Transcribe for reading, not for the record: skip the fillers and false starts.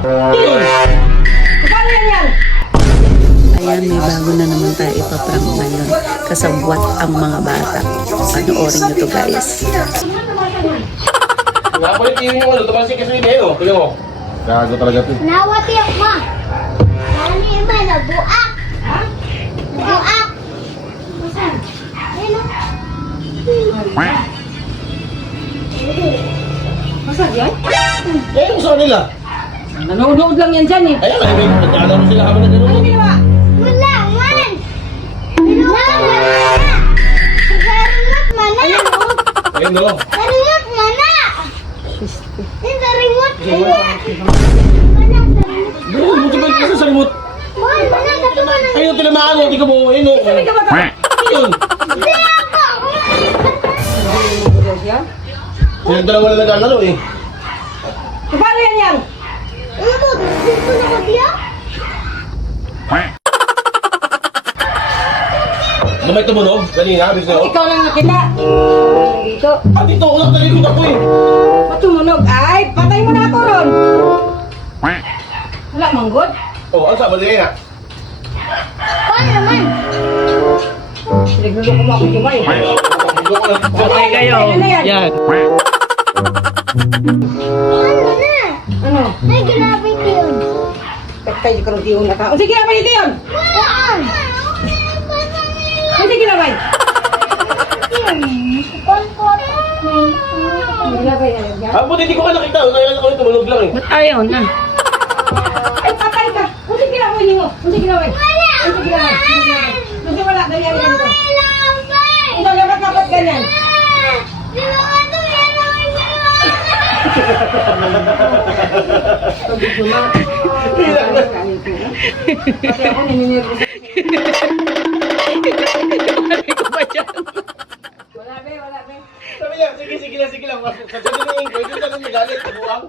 Yun! Paano yan? Ayan, may bago na naman tayo ipaprank ngayon. Kasabwat ang mga bata. Panoorin nyo to guys. Napalit yun yung ano, tumalsik kasi yun eh, oh. Tignan mo. Gago talaga ito. Nawati ako ma. Nani iba na buak. Buak. Ayun o. Masag yan? Eh, kung saan nila? Nanonood lang yan dyan eh. Ayan, may nagkaalaro sila habang Ano nagkaalaro. ginawa? Wala man. Wala. Saringot mana. Ayun, no. Saringot mana. Yung saringot. Doon, buti ba yung sa remote? Boy, mana katu mana. Ayun, tinamaan mo, tingnan mo. Ayun, no. Sabi ka ba ito? Ayun. Hindi ako. Yung dalawa na nagkaalaro eh. Paano yan yan? Ano to? Dito na ko dia? Lumay tumunog, kanina, bis na ako. Ikaw lang nakita. Dito. Ah, dito ako nakatalikod ako eh. Matumunog. Ay, patay mo na ako ron. Wala manggod. Oh, ang sabi nila na. Paano naman? Sinaglulok mo ako tumay. Okay kayo. Ano yan? Yan. Ano na? Ano? Ay, ginabit yun. Patay di ka rin tiyong naka. O sige, abay ito yun. Saan? O sige, abay. Ilagay na yan. Ah, buti hindi ko ka nakita. Kaya ako tumunog lang eh. Ba't ayaw na? Ay, patay ka. O sige, abay niyo. O sige, abay. O sige, abay. Kasi wala, ganyan yan ko. Ito, dapat ganyan. Kasi ako nininirgo. Wala be, wala be. Sabi niya, sige lang. Kasi na yung pwede na rin nagalit. Buwang.